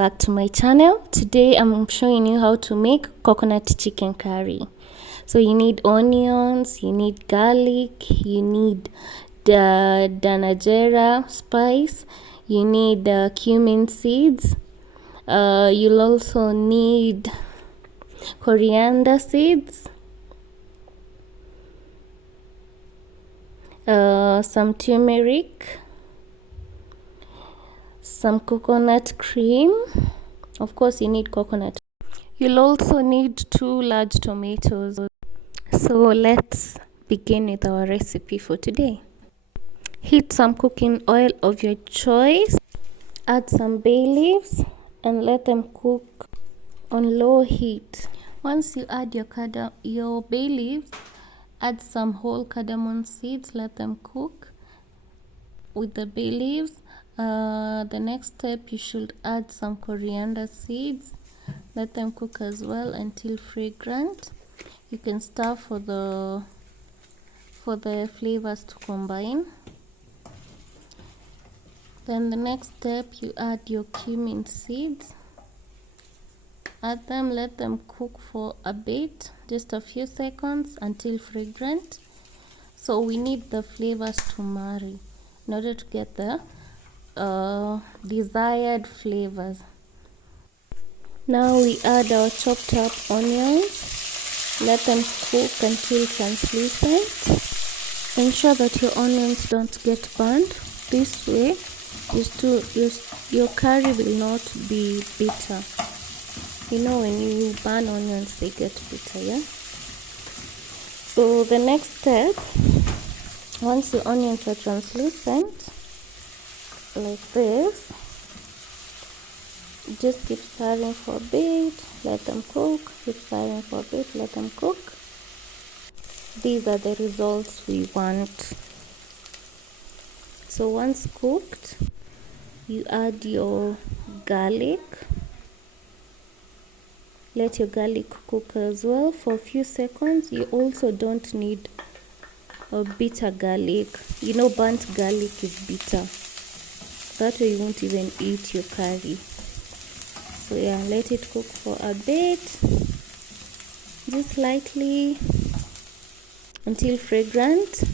back to my channel. Today I'm showing you how to make coconut chicken curry. So you need onions, you need garlic, you need the danajera spice, you need cumin seeds, you'll also need coriander seeds, some turmeric, some coconut cream. Of course you need coconut. You'll also need 2 large tomatoes. So let's begin with our recipe for today. Heat some cooking oil of your choice, add some bay leaves and let them cook on low heat. Once you add your bay leaves, add some whole cardamom seeds, let them cook with the bay leaves. The next step, you should add some coriander seeds, let them cook as well until fragrant. You can stir for the flavors to combine. Then the next step, you add your cumin seeds, add them, let them cook for a bit, just a few seconds until fragrant. So we need the flavors to marry in order to get the desired flavors. Now we add our chopped up onions, let them cook until translucent. Ensure that your onions don't get burned. This way your curry will not be bitter. You know, when you burn onions they get bitter, yeah? So the next step, once your onions are translucent like this, just keep stirring for a bit, let them cook, keep stirring for a bit, let them cook. These are the results we want. So once cooked, you add your garlic. Let your garlic cook as well for a few seconds. You also don't need a bitter garlic. You know, burnt garlic is bitter. That way you won't even eat your curry. So yeah, let it cook for a bit, just lightly until fragrant.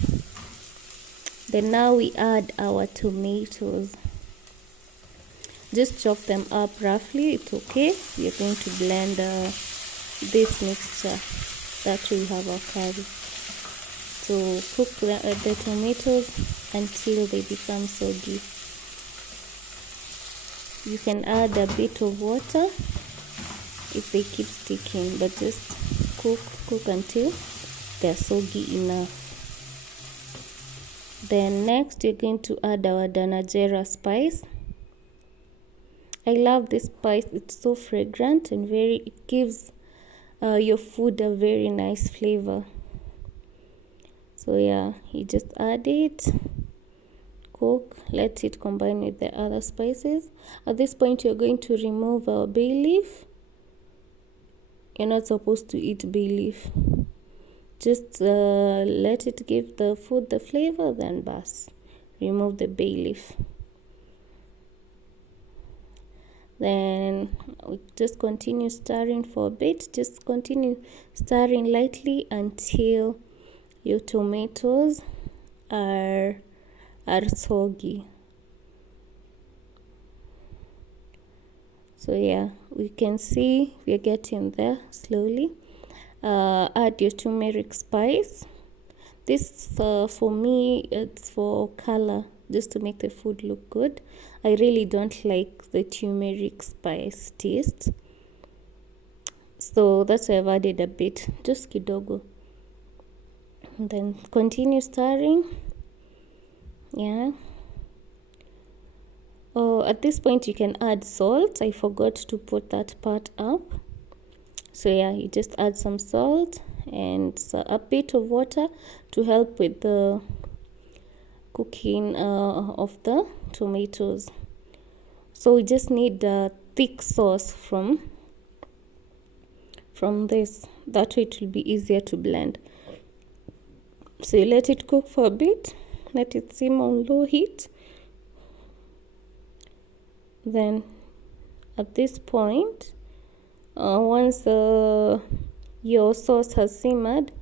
Then now we add our tomatoes. Just chop them up roughly, it's okay. We are going to blend this mixture. That way we have our curry. So cook the tomatoes until they become soggy. You can add a bit of water if they keep sticking, but just cook until they're soggy enough. Then next you're going to add our danajera spice. I love this spice, it's so fragrant and it gives your food a very nice flavor. So yeah, you just add it, cook, let it combine with the other spices. At this point you're going to remove our bay leaf. You're not supposed to eat bay leaf. Just let it give the food the flavor, then bas, remove the bay leaf. Then we just continue stirring for a bit. Just continue stirring lightly until your tomatoes are soggy. So yeah, we can see we're getting there slowly. Add your turmeric spice. This for me, it's for color, just to make the food look good. I really don't like the turmeric spice taste, so that's why I've added a bit, just kidogo. And then continue stirring. Yeah. Oh, at this point you can add salt. I forgot to put that part up. So yeah, you just add some salt and a bit of water to help with the cooking of the tomatoes. So we just need a thick sauce from this. That way it will be easier to blend. So you let it cook for a bit, let it simmer on low heat. Then At this point, once your sauce has simmered,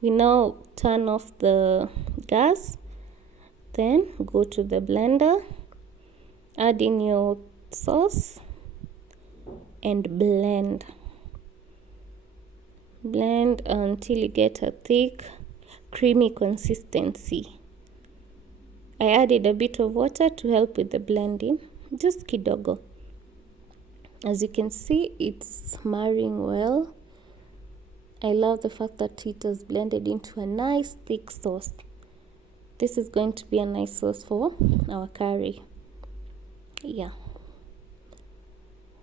we now turn off the gas, then go to the blender, add in your sauce and blend until you get a thick creamy consistency. I added a bit of water to help with the blending, just kidogo. As you can see, it's marrying well. I love the fact that it has blended into a nice thick sauce. This is going to be a nice sauce for our curry. Yeah.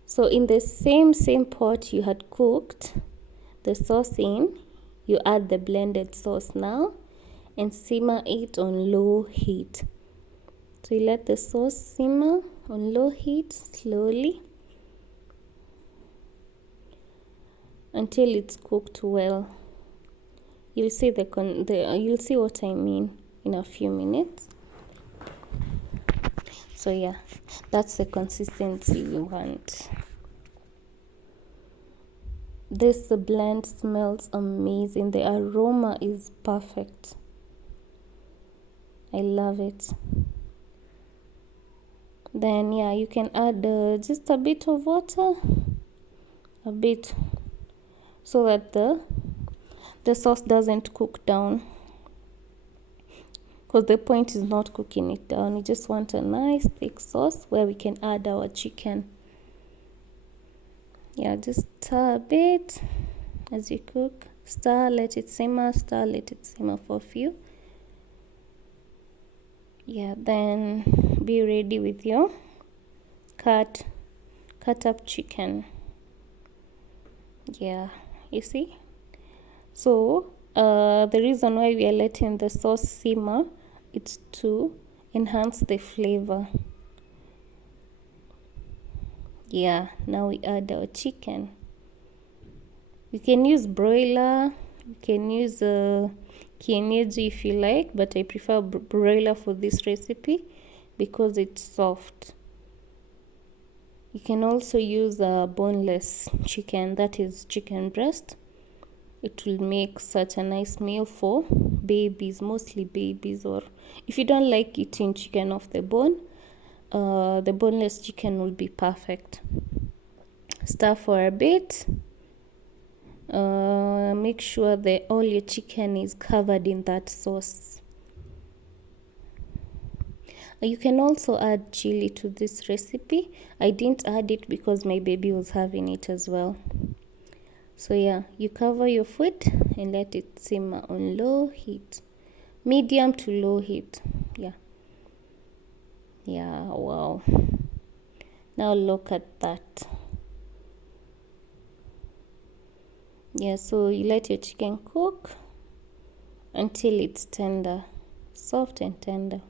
So in the same pot you had cooked the sauce in, you add the blended sauce now and simmer it on low heat. So you let the sauce simmer on low heat slowly until it's cooked well. You'll see you'll see what I mean in a few minutes. So yeah, that's the consistency you want. This blend smells amazing. The aroma is perfect. I love it. Then yeah, you can add just a bit of water, a bit, so that the sauce doesn't cook down, because the point is not cooking it down. You just want a nice thick sauce where we can add our chicken. Yeah, just stir a bit as you cook. Stir, let it simmer, stir, let it simmer for a few. Yeah, then be ready with your cut up chicken. Yeah, you see. So the reason why we are letting the sauce simmer, it's to enhance the flavor. Yeah, now we add our chicken. You can use broiler, you can use kienyeji if you like, but I prefer broiler for this recipe because it's soft. You can also use a boneless chicken, that is chicken breast. It will make such a nice meal for babies, mostly babies, or if you don't like eating chicken off the bone, the boneless chicken will be perfect. Stir for a bit. Make sure that all your chicken is covered in that sauce. You can also add chili to this recipe. I didn't add it because my baby was having it as well. So yeah, you cover your food and let it simmer on low heat, medium to low heat. Yeah, wow. Now look at that. Yeah, so you let your chicken cook until it's tender, soft and tender.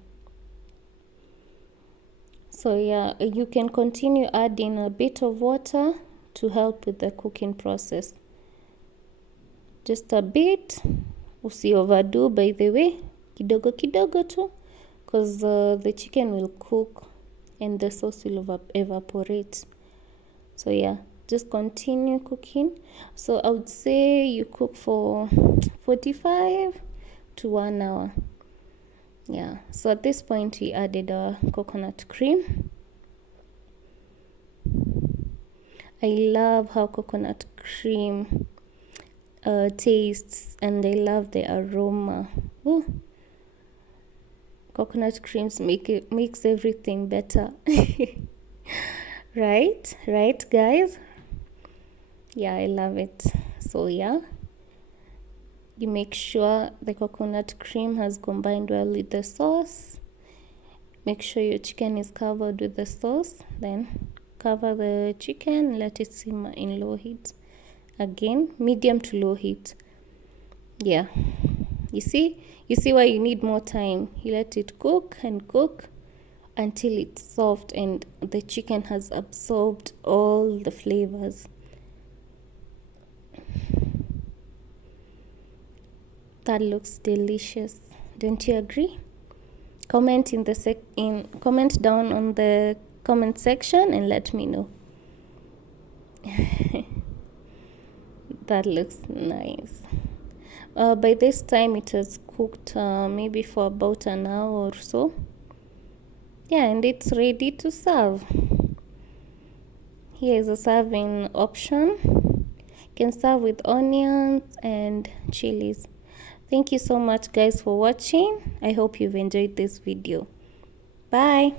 So yeah, you can continue adding a bit of water to help with the cooking process. Just a bit, usi overdo by the way, kidogo kidogo tu, because the chicken will cook and the sauce will evaporate. So yeah, just continue cooking. So I would say you cook for 45 to 1 hour. Yeah, so at this point we added our coconut cream. I love how coconut cream tastes, and I love the aroma. Ooh. Coconut creams makes everything better. right guys? Yeah, I love it. So yeah, you make sure the coconut cream has combined well with the sauce. Make sure your chicken is covered with the sauce. Then cover the chicken, let it simmer in low heat. Again, medium to low heat. Yeah, you see why you need more time. You let it cook and cook until it's soft and the chicken has absorbed all the flavors. That looks delicious. Don't you agree? Comment comment down on the comment section and let me know. That looks nice. By this time it has cooked maybe for about an hour or so. Yeah, and it's ready to serve. Here is a serving option. You can serve with onions and chilies. Thank you so much guys for watching. I hope you've enjoyed this video. Bye.